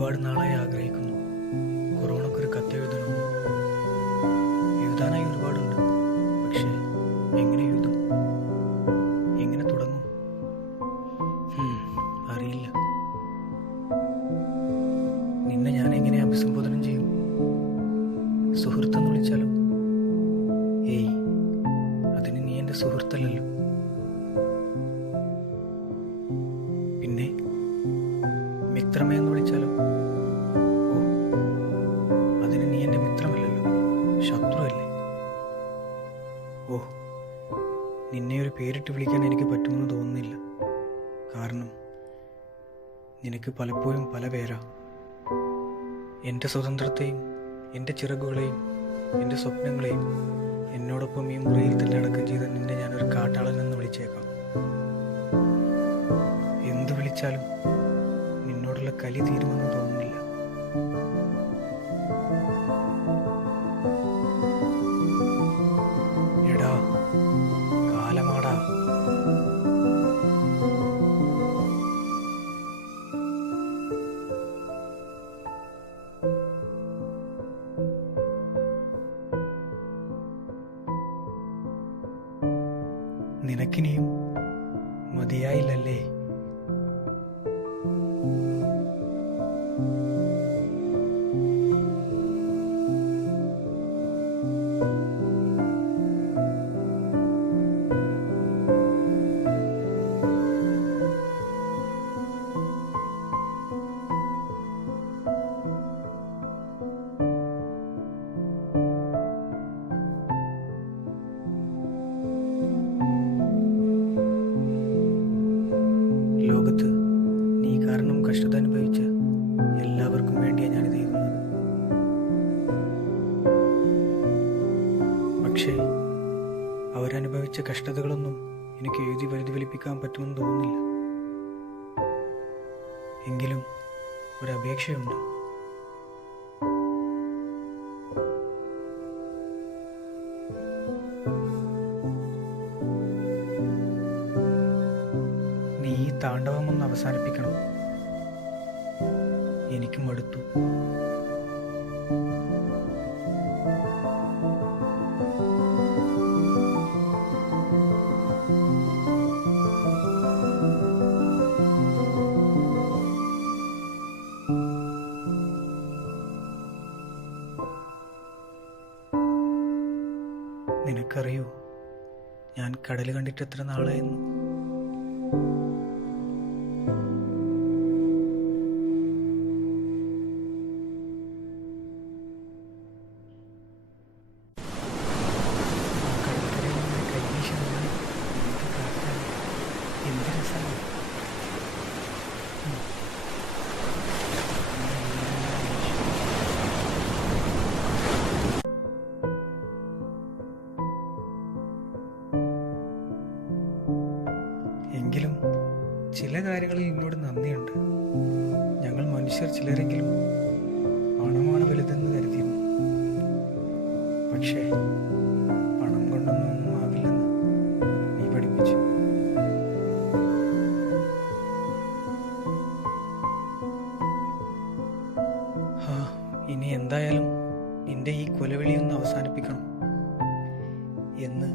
ഒരുപാട് നാളായി ആഗ്രഹിക്കുന്നു കൊറോണക്കൊരു കത്തെഴുതണമെന്ന്. എഴുതാനായി ഒരുപാടുണ്ട്, പക്ഷേ എങ്ങനെ എഴുതും, എങ്ങനെ തുടങ്ങും? അറിയില്ല. നിന്നെ ഞാൻ എങ്ങനെ അഭിസംബോധനം ചെയ്യും? സുഹൃത്തെന്ന് വിളിച്ചാലോ? ഏയ്, അതിന് നീ എൻ്റെ സുഹൃത്തല്ലല്ലോ. പിന്നെ മിത്രമേ എന്ന് വിളിച്ചാലോ? ഓ, അതിന് നീ എൻ്റെ മിത്രമല്ലല്ലോ, ശത്രുവല്ലേ. ഓ, നിന്നെ ഒരു പേരിട്ട് വിളിക്കാൻ എനിക്ക് പറ്റുമെന്ന് തോന്നുന്നില്ല. കാരണം നിനക്ക് പലപ്പോഴും പല പേരാ. എൻ്റെ സ്വതന്ത്രത്തെയും എൻ്റെ ചിറകുകളെയും എൻ്റെ സ്വപ്നങ്ങളെയും എന്നോടൊപ്പം ഈ മുറിയിൽ തന്നെ അടക്കം ചെയ്ത നിന്നെ ഞാനൊരു കാട്ടാളൻ എന്ന് വിളിച്ചേക്കാം. എന്ത് വിളിച്ചാലും നിന്നോടുള്ള കലി തീരുമെന്ന് തോന്നുന്നില്ല. എടാ കാലമാടാ. നിനക്കിനിയും മതിയായില്ലല്ലേ? ലോകത്ത് നീ കാരണം കഷ്ടത അനുഭവിച്ച എല്ലാവർക്കും വേണ്ടിയാണ് ഞാനിത് എഴുതുന്നത്. പക്ഷേ അവരനുഭവിച്ച കഷ്ടതകളൊന്നും എനിക്ക് എഴുതി പ്രതിഫലിപ്പിക്കാൻ പറ്റുമെന്ന് തോന്നുന്നില്ല. എങ്കിലും ഒരപേക്ഷയുണ്ട്. നീ ഈ താണ്ഡവം ഒന്ന് അവസാനിപ്പിക്കണം. എനിക്ക് മടുത്തു. നിനക്കറിയോ, ഞാൻ കടൽ കണ്ടിട്ട് എത്ര നാളായെന്ന്? എന്ത് രസമാണ്. എങ്കിലും ചില കാര്യങ്ങളിൽ എന്നോട് നന്ദിയുണ്ട്. ഞങ്ങൾ മനുഷ്യർ ചിലരെങ്കിലും പണമാണ് വലുതെന്ന് കരുതിയിരുന്നു. പക്ഷേ പണം കൊണ്ടൊന്നും ആവില്ലെന്ന് നീ പഠിപ്പിച്ചു. ഇനി എന്തായാലും നിന്റെ ഈ കൊലവിളിയൊന്ന് അവസാനിപ്പിക്കണം എന്ന്